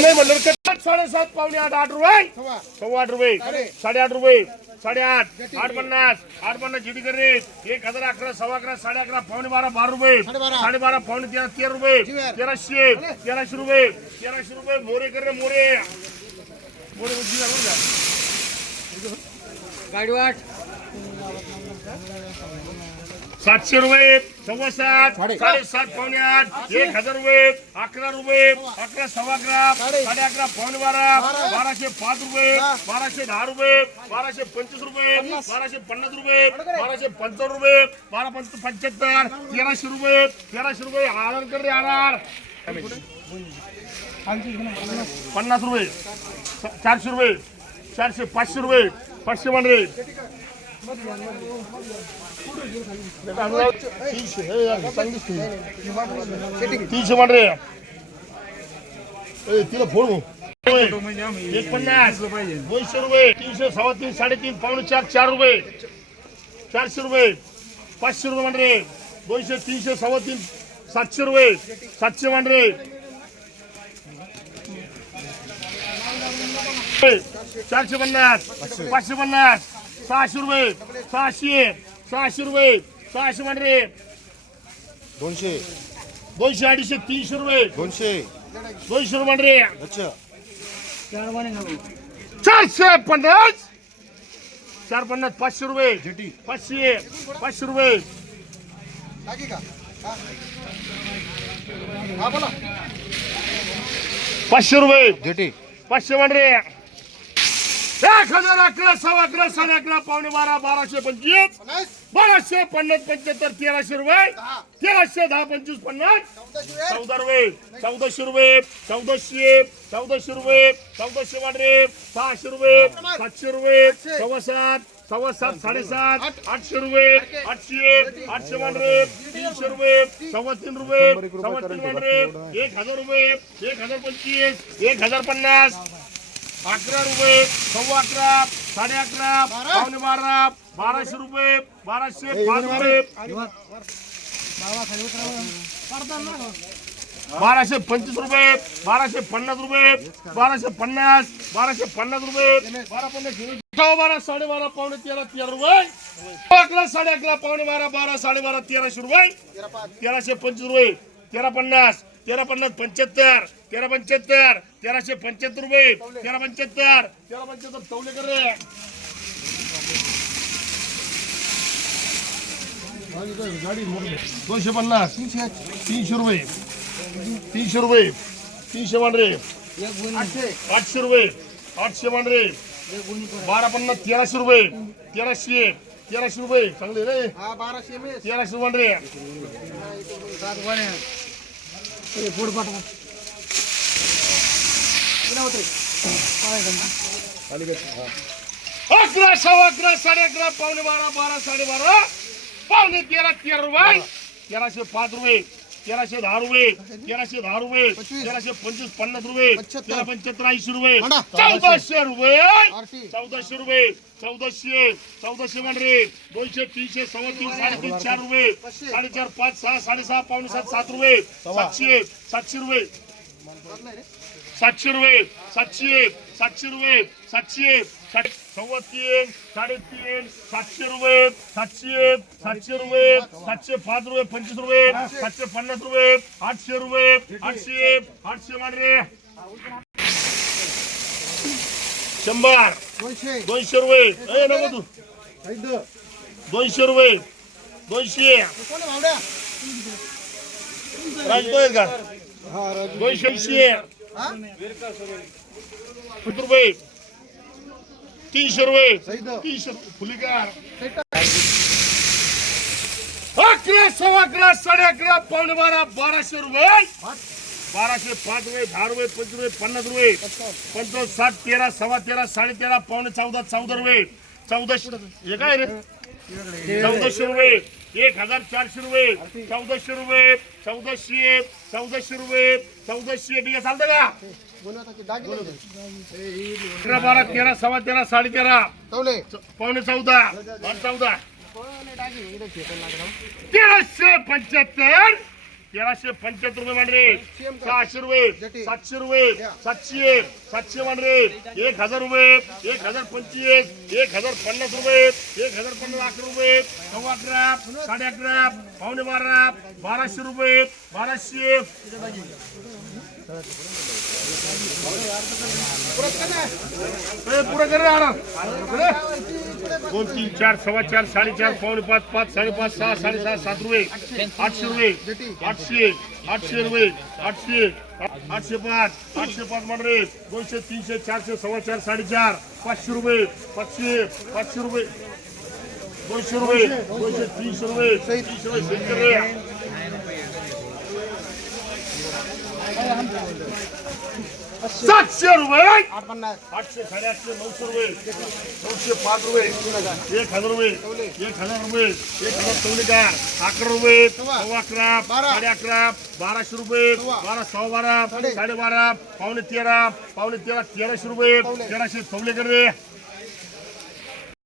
नाही म्हणलं तर साडेसात पावणे आठ? आठ रुपये? सव्वा. आठ रुपये. साडेआठ रुपये. साडेआठ. आठ पन्नास. आठ पन्नास जिडी कर रे एक हजार अकरा सव्वा अकरा साडे अकरा पावणे बारा बारा रुपये. साडेबारा. पावणे तेरा तेरा रुपये. तेराशे तेराशे रुपये. तेराशे रुपये. मोरे कर रे मोरे. मोरे? गाडी वाट सातशे रुपये सव्वा सात साडे. साडेसात पावणे आठ एक हजार रुपये अकरा रुपये अकरा सव्वा अकरा साडे. अकरा पावणे बारा बारा. बाराशे पाच रुपये हा. बाराशे दहा रुपये बाराशे पंचवीस रुपये बाराशे पन्नास रुपये बाराशे पंचावन्न रुपये बारा पंच पंच्याहत्तर तेराशे रुपये तेराशे रुपये आरार कर रे आरार पन्नास रुपये चारशे रुपये चारशे पाचशे रुपये पाचशे मान रे तीनशे मान रे तिला फोन एक पन्नास. दोनशे रुपये. तीनशे सव्वा तीन साडेतीन पावणे चार चार रुपये. चारशे रुपये. पाचशे रुपये मान रे दोनशे तीनशे सव्वा तीन सातशे रुपये. सातशे मान रे चारशे पन्नास. पाचशे पन्नास. सहाशे रुपये सहाशे सहाशे रुपये सहाशे रे दोनशे. दोनशे अडीचशे तीनशे रुपये. दोनशे. दोनशे रुपये अच्छा. चारशे पन्नास. चार पन्नास पाचशे रुपये. जेटी पाचशे पाचशे रुपये. टाकी का? हा. बोला. पाचशे रुपये. जेटी पाचशे रे एक हजार अकरा सव्वा अकरा साडे अकरा पावणे बारा बाराशे पंचवीस बाराशे पन्नास पंच्याहत्तर तेराशे रुपये तेराशे दहा पंचवीस पन्नास. चौदा रुपये चौदाशे रुपये चौदाशे चौदाशे रुपये चौदाशे वाढरे सहाशे रुपये सातशे रुपये सव्वा सात सव्वा सात साडेसात आठशे रुपये आठशे. आठशे वाढरे तीनशे रुपये सव्वा तीन रुपये सव्वा तीन वाढरे एक हजार रुपये एक हजार पंचवीस एक हजार पन्नास अकरा रुपये सव्वा अकरा साडे अकरा पावणे बारा बाराशे रुपये बाराशे पाच रुपये. बाराशे पंचवीस रुपये बाराशे पन्नास रुपये बाराशे पन्नास बाराशे पन्नास रुपये. बारा पन्नास बारा साडेबारा पावणे तेरा तेरा रुपये. अकरा साडे अकरा पावणे बारा बारा साडेबारा तेराशे रुपये. तेराशे पंचवीस रुपये तेरा पन्नास. तेरा पन्नास पंच्याहत्तर तेरा पंच्याहत्तर तेराशे पंच्याहत्तर रुपये तेरा पंच्याहत्तर तेरा पंच्याहत्तर चौले कर रे. दोनशे पन्नास तीनशे रुपये तीनशे रुपये तीनशे मांडरे आठशे आठशे रुपये आठशे मांडरे बारा पन्नास तेराशे रुपये तेराशे तेराशे रुपये चांगले रे. बाराशे तेराशे मांडरे ఫోడు పాట अग्र सौ अग्र साडे अग्र पाउने बाह्र बाह्र साडे बाह्र पाउने तेह्र तेह्र रुपियाँ तेह्र सय पाँच रुपियाँ तेराशे दहा रुपये तेराशे दहा रुपये. तेराशे पंचवीस पन्नास रुपये. तेरा पंच्याहत्तर ऐंशी रुपये. चौदाशे रुपये. चौदाशे रुपये चौदाशे चौदाशे रे दोनशे तीनशे सव्वा तीन साडेतीन चार रुपये. साडेचार पाच सहा साडेसहा पावणे सात सात रुपये सातशे सातशे रुपये सातशे रुपये सातशे सातशे रुपये सातशे सात सव्वा तीन साडेतीन सातशे रुपये सातशे सातशे रुपये सातशे पाच रुपये पंचवीस रुपये सातशे पन्नास रुपये आठशे रुपये आठशे आठशे मान रे शंभर. दोनशे. रुपये. नको तू. दोनशे रुपये. दोनशे. राजतोय का हा दोनशे रुपये. तीनशे रुपये. तीनशे फुली अकरा सव्वा अकरा साडे अकरा पावणे बारा बाराशे रुपये. बाराशे पाच रुपये दहा रुपये पंचवीस रुपये पन्नास रुपये. पंचावन्न साठ तेरा सव्वा तेरा साडे तेरा पावणे चौदा चौदा रुपये. चौदाशे हे काय रे? चौदाशे रुपये. एक हजार चारशे रुपये. चौदाशे रुपये. चौदाशे चौदाशे रुपये. चौदाशे ठीक आहे चालतं का. अकरा बारा तेरा सव्वा तेरा साडे तेरा पावणे चौदा चौदा. तेराशे पंच्याहत्तर. तेराशे पंच्याहत्तर रुपये मांडरे सहाशे रुपये सातशे रुपये सातशे सातशे मांडरे एक हजार रुपये एक हजार पंचवीस एक हजार पन्नास रुपये एक हजार पन्नास अकरा रुपये सव्वा अकरा साडे अकरा पावणे बारा बाराशे रुपये बाराशे. ए, पुढं कर रे आराम. पुढे. दोन तीन चार सव्वा चार साडेचार पावणे पाच पाच साडेपाच सहा साडेसहा सात रुपये आठशे रुपये आठशे आठशे रुपये आठशे आठशे पाच आठशे पाच रे दोनशे तीनशे चारशे सव्वा चार साडेचार पाचशे रुपये पाचशे पाचशे रुपये दोनशे रुपये दोनशे तीनशे रुपये तीनशे रुपये शेतकरी सातशे रुपये आठशे साडेआठशे नऊशे रुपये. नऊशे पाच रुपये. एक हजार रुपये. एक हजार रुपये. एक हजार चौले का अकरा रुपये. सव्वा. अकरा. बारा. साडे अकरा. बाराशे रुपये. बारा सव्वा बारा. साडे. साडेबारा पावणे तेरा. पावणे तेरा तेराशे रुपये. तेराशे चौले कर रे